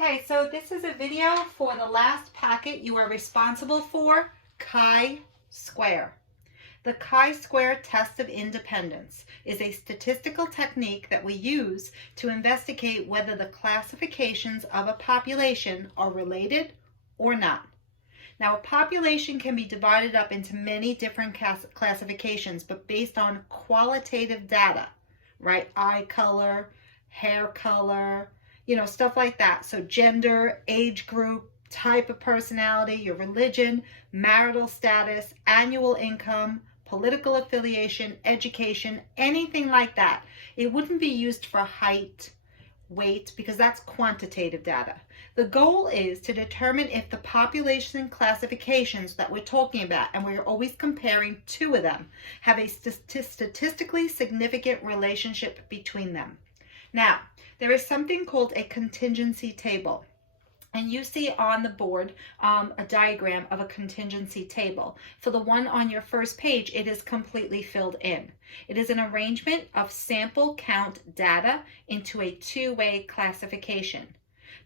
Okay, so this is a video for the last packet you are responsible for, chi-square. The chi-square test of independence is a statistical technique that we use to investigate whether the classifications of a population are related or not. Now, a population can be divided up into many different classifications, but based on qualitative data, right? Eye color, hair color, stuff like that. So gender, age group, type of personality, your religion, marital status, annual income, political affiliation, education, anything like that. It wouldn't be used for height, weight, because that's quantitative data. The goal is to determine if the population classifications that we're talking about, and we're always comparing two of them, have a statistically significant relationship between them. Now, there is something called a contingency table. And you see on the board a diagram of a contingency table. For the one on your first page, it is completely filled in. It is an arrangement of sample count data into a two-way classification.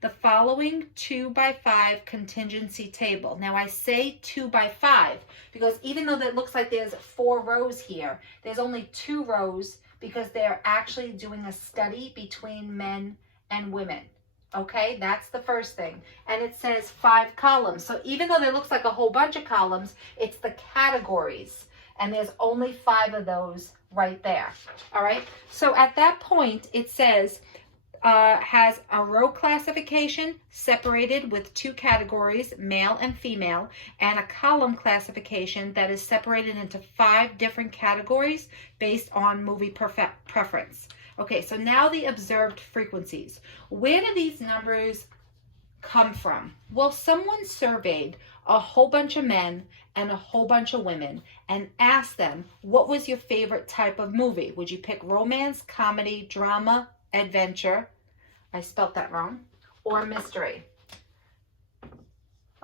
The following 2x5 contingency table. Now I say 2x5 because even though that looks like there's 4 rows here, there's only 2 rows because they're actually doing a study between men and women. Okay, that's the first thing. And it says 5 columns. So even though there looks like a whole bunch of columns, it's the categories. And there's only 5 of those right there. All right, so at that point, it says, has a row classification separated with 2 categories, male and female, and a column classification that is separated into 5 different categories based on movie preference. Okay, so now the observed frequencies. Where do these numbers come from? Well, someone surveyed a whole bunch of men and a whole bunch of women and asked them, what was your favorite type of movie? Would you pick romance, comedy, drama, adventure, I spelt that wrong, or mystery?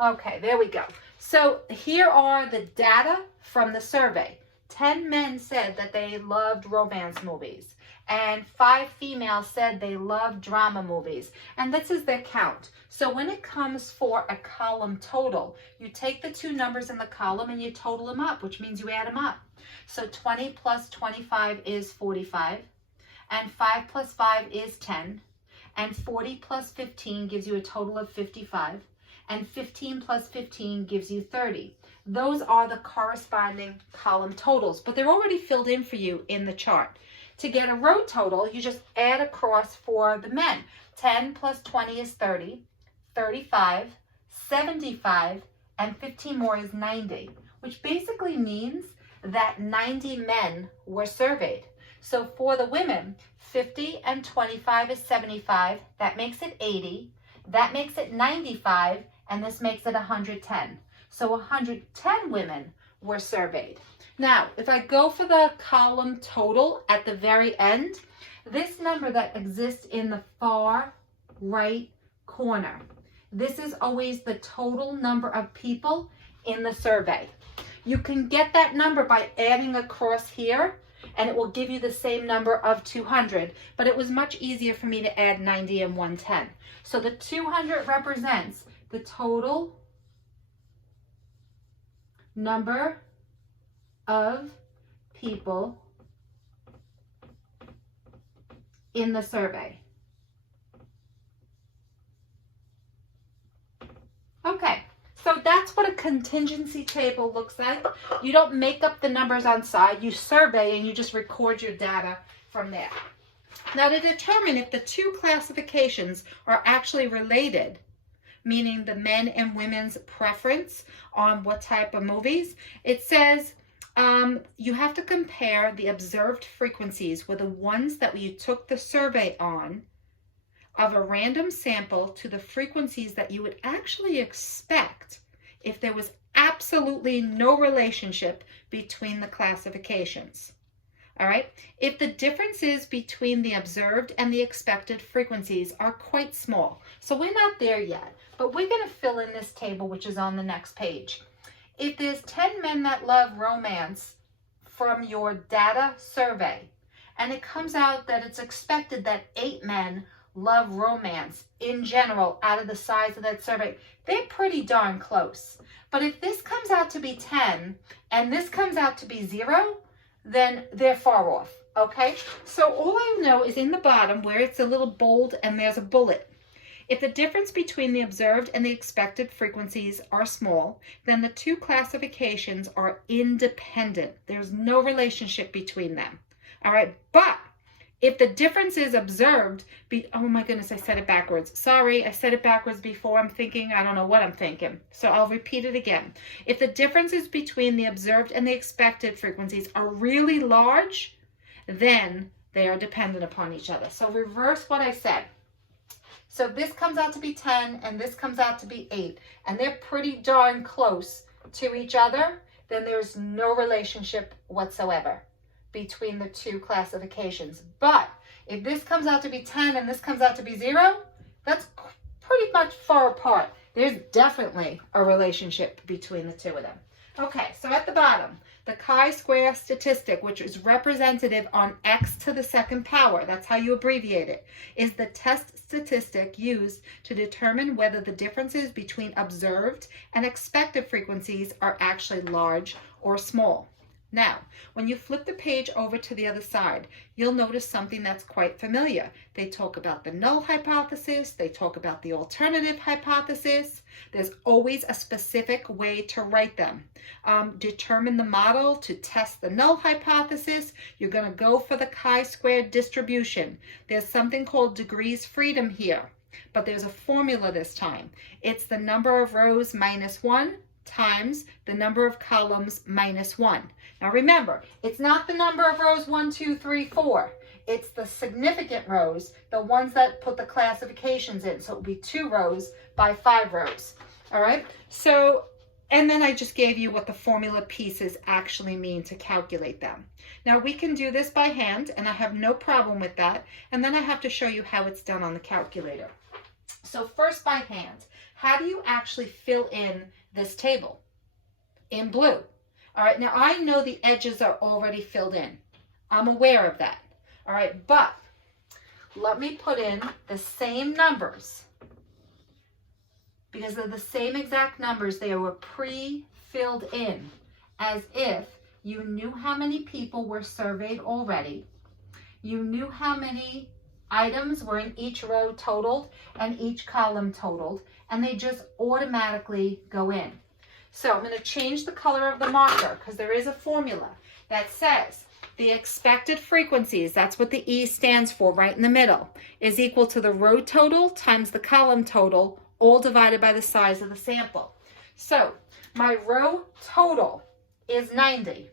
Okay, there we go. So here are the data from the survey. 10 men said that they loved romance movies, and 5 females said they loved drama movies. And this is their count. So when it comes for a column total, you take the 2 numbers in the column and you total them up, which means you add them up. So 20 plus 25 is 45, and 5 plus 5 is 10, and 40 plus 15 gives you a total of 55, and 15 plus 15 gives you 30. Those are the corresponding column totals, but they're already filled in for you in the chart. To get a row total, you just add across for the men. 10 plus 20 is 30, 35, 75, and 15 more is 90, which basically means that 90 men were surveyed. So for the women, 50 and 25 is 75. That makes it 80. That makes it 95, and this makes it 110. So 110 women were surveyed. Now, if I go for the column total at the very end, this number that exists in the far right corner, this is always the total number of people in the survey. You can get that number by adding across here, and it will give you the same number of 200, but it was much easier for me to add 90 and 110. So the 200 represents the total number of people in the survey. Okay, so that's what a contingency table looks like. You don't make up the numbers on side, you survey and you just record your data from there. Now, to determine if the 2 classifications are actually related, meaning the men and women's preference on what type of movies, it says you have to compare the observed frequencies with the ones that you took the survey on of a random sample to the frequencies that you would actually expect if there was absolutely no relationship between the classifications. All right, if the differences between the observed and the expected frequencies are quite small, so we're not there yet, but we're going to fill in this table, which is on the next page. If there's 10 men that love romance from your data survey, and it comes out that it's expected that 8 men love, romance in general out of the size of that survey, they're pretty darn close. But if this comes out to be 10 and this comes out to be 0, then they're far off, okay? So all I know is in the bottom where it's a little bold and there's a bullet. If the difference between the observed and the expected frequencies are small, then the two classifications are independent. There's no relationship between them. All right, but if the difference is observed, oh my goodness, I said it backwards. Sorry, I said it backwards before. I'm thinking, I don't know what I'm thinking. So I'll repeat it again. If the differences between the observed and the expected frequencies are really large, then they are dependent upon each other. So reverse what I said. So this comes out to be 10 and this comes out to be 8, and they're pretty darn close to each other, then there's no relationship whatsoever between the two classifications. But if this comes out to be 10 and this comes out to be 0, that's pretty much far apart. There's definitely a relationship between the two of them. Okay, so at the bottom, the chi-square statistic, which is representative on x to the second power, that's how you abbreviate it, is the test statistic used to determine whether the differences between observed and expected frequencies are actually large or small. Now, when you flip the page over to the other side, you'll notice something that's quite familiar. They talk about the null hypothesis. They talk about the alternative hypothesis. There's always a specific way to write them. Determine the model to test the null hypothesis. You're going to go for the chi-square distribution. There's something called degrees freedom here, but there's a formula this time. It's the number of rows minus 1 times the number of columns minus 1. Now remember, it's not the number of rows 1, 2, 3, 4. It's the significant rows, the ones that put the classifications in. So it would be 2 rows by 5 rows. All right? So, and then I just gave you what the formula pieces actually mean to calculate them. Now we can do this by hand, and I have no problem with that. And then I have to show you how it's done on the calculator. So first by hand, how do you actually fill in this table? In blue. All right, now I know the edges are already filled in. I'm aware of that. All right, but let me put in the same numbers. Because they're the same exact numbers, they were pre-filled in, as if you knew how many people were surveyed already. You knew how many items were in each row totaled and each column totaled, and they just automatically go in. So I'm going to change the color of the marker because there is a formula that says the expected frequencies, that's what the E stands for right in the middle, is equal to the row total times the column total, all divided by the size of the sample. So my row total is 90.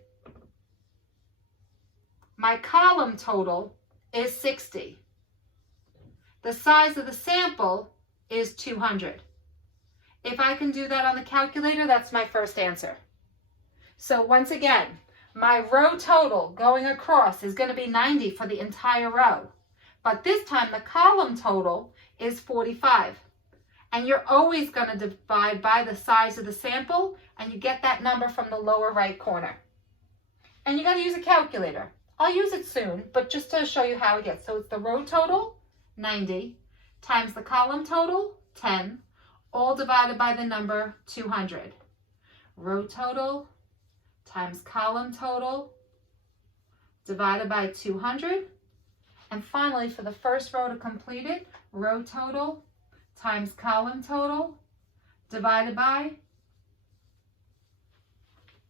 My column total is 60. The size of the sample is 200. If I can do that on the calculator, that's my first answer. So once again, my row total going across is going to be 90 for the entire row. But this time the column total is 45. And you're always going to divide by the size of the sample, and you get that number from the lower right corner. And you got to use a calculator. I'll use it soon, but just to show you how it gets. So it's the row total, 90, times the column total, 10, all divided by the number 200. Row total times column total divided by 200. And finally, for the first row to complete it, row total times column total divided by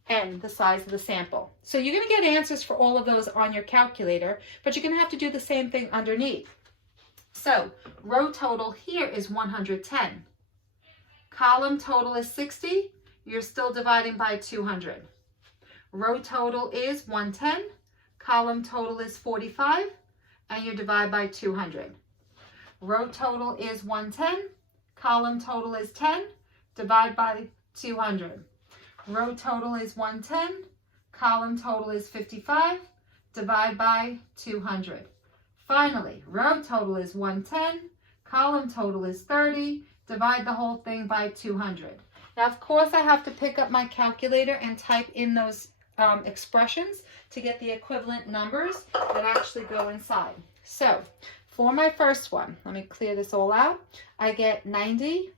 N, the size of the sample. So you're going to get answers for all of those on your calculator, but you're going to have to do the same thing underneath. So row total here is 110. Column total is 60. You're still dividing by 200. Row total is 110. Column total is 45. And you divide by 200. Row total is 110. Column total is 10. Divide by 200. Row total is 110. Column total is 55. Divide by 200. Finally, row total is 110. Column total is 30. Divide the whole thing by 200. Now, of course, I have to pick up my calculator and type in those expressions to get the equivalent numbers that actually go inside. So For my first one, let me clear this all out. I get 90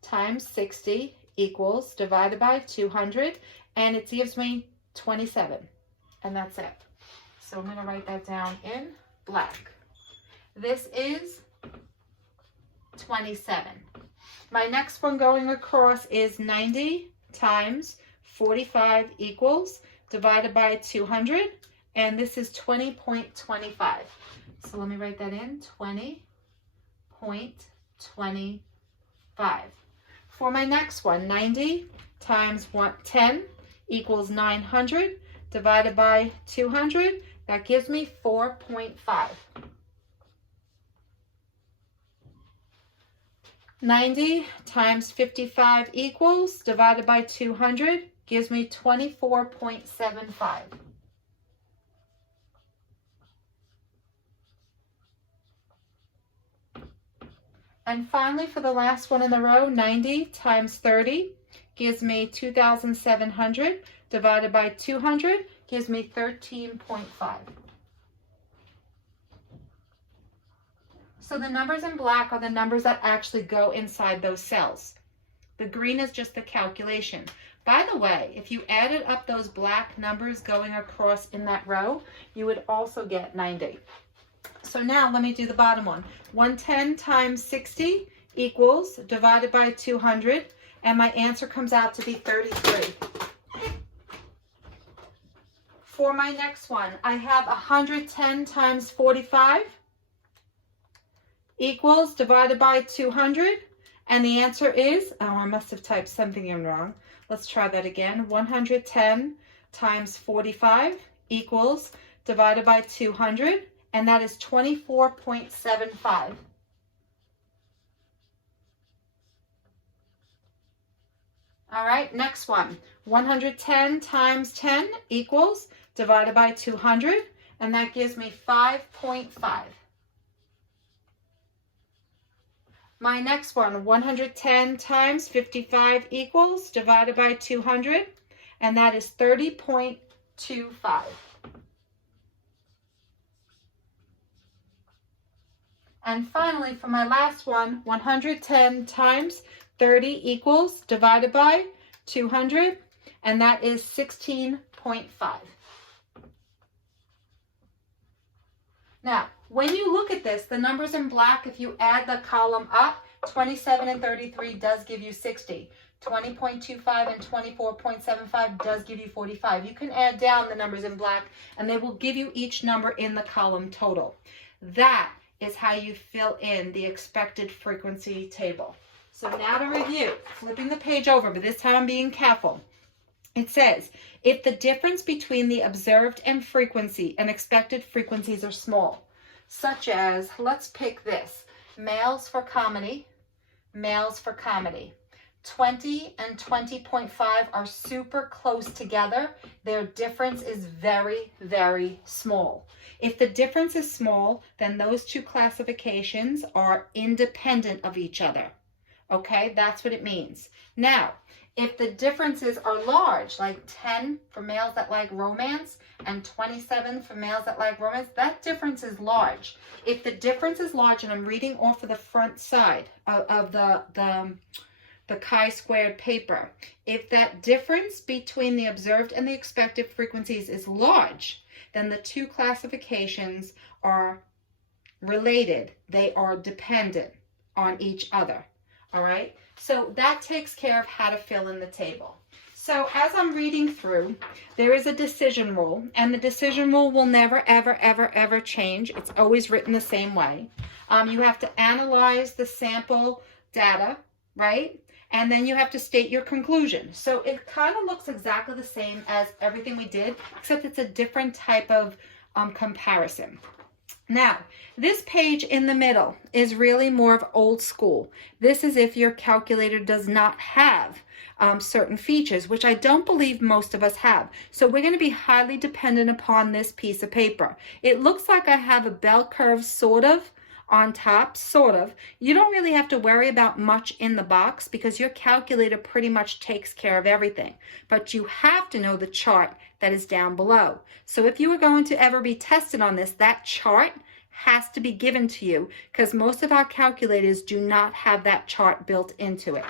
times 60 equals divided by 200, and it gives me 27, and that's it. So I'm going to write that down in black. This is 27. My next one going across is 90 times 45 equals divided by 200, and this is 20.25. So let me write that in, 20.25. For my next one, 90 times 10 equals 900 divided by 200. That gives me 4.5. 90 times 55 equals divided by 200 gives me 24.75. And finally, for the last one in the row, 90 times 30 gives me 2,700 divided by 200 gives me 13.5. So the numbers in black are the numbers that actually go inside those cells. The green is just the calculation. By the way, if you added up those black numbers going across in that row, you would also get 90. So now let me do the bottom one. 110 times 60 equals divided by 200, and my answer comes out to be 33. For my next one, I have 110 times 45 equals divided by 200, and the answer is, oh, I must have typed something in wrong. Let's try that again. 110 times 45 equals divided by 200, and that is 24.75. All right, next one. 110 times 10 equals divided by 200, and that gives me 5.5. My next one, 110 times 55 equals divided by 200, and that is 30.25. And finally, for my last one, 110 times 30 equals divided by 200, and that is 16.5. Now, when you look at this, the numbers in black, if you add the column up, 27 and 33 does give you 60. 20.25 and 24.75 does give you 45. You can add down the numbers in black, and they will give you each number in the column total. That is how you fill in the expected frequency table. So now to review, flipping the page over, but this time I'm being careful. It says, if the difference between the observed and frequency and expected frequencies are small, such as, let's pick this, males for comedy, males for comedy. 20 and 20.5 are super close together. Their difference is very, very small. If the difference is small, then those two classifications are independent of each other. Okay, that's what it means. Now, if the differences are large, like 10 for males that like romance and 27 for males that like romance, that difference is large. If the difference is large, and I'm reading off of the front side of the chi-squared paper, if that difference between the observed and the expected frequencies is large, then the two classifications are related. They are dependent on each other. All right, so that takes care of how to fill in the table. So as I'm reading through, there is a decision rule, and the decision rule will never, ever, ever, ever change. It's always written the same way. You have to analyze the sample data, right? And then you have to state your conclusion. So it kind of looks exactly the same as everything we did, except it's a different type of comparison. Now, this page in the middle is really more of old school. This is if your calculator does not have certain features, which I don't believe most of us have. So we're going to be highly dependent upon this piece of paper. It looks like I have a bell curve sort of on top, sort of. You don't really have to worry about much in the box because your calculator pretty much takes care of everything. But you have to know the chart that is down below. So if you are going to ever be tested on this, that chart has to be given to you because most of our calculators do not have that chart built into it.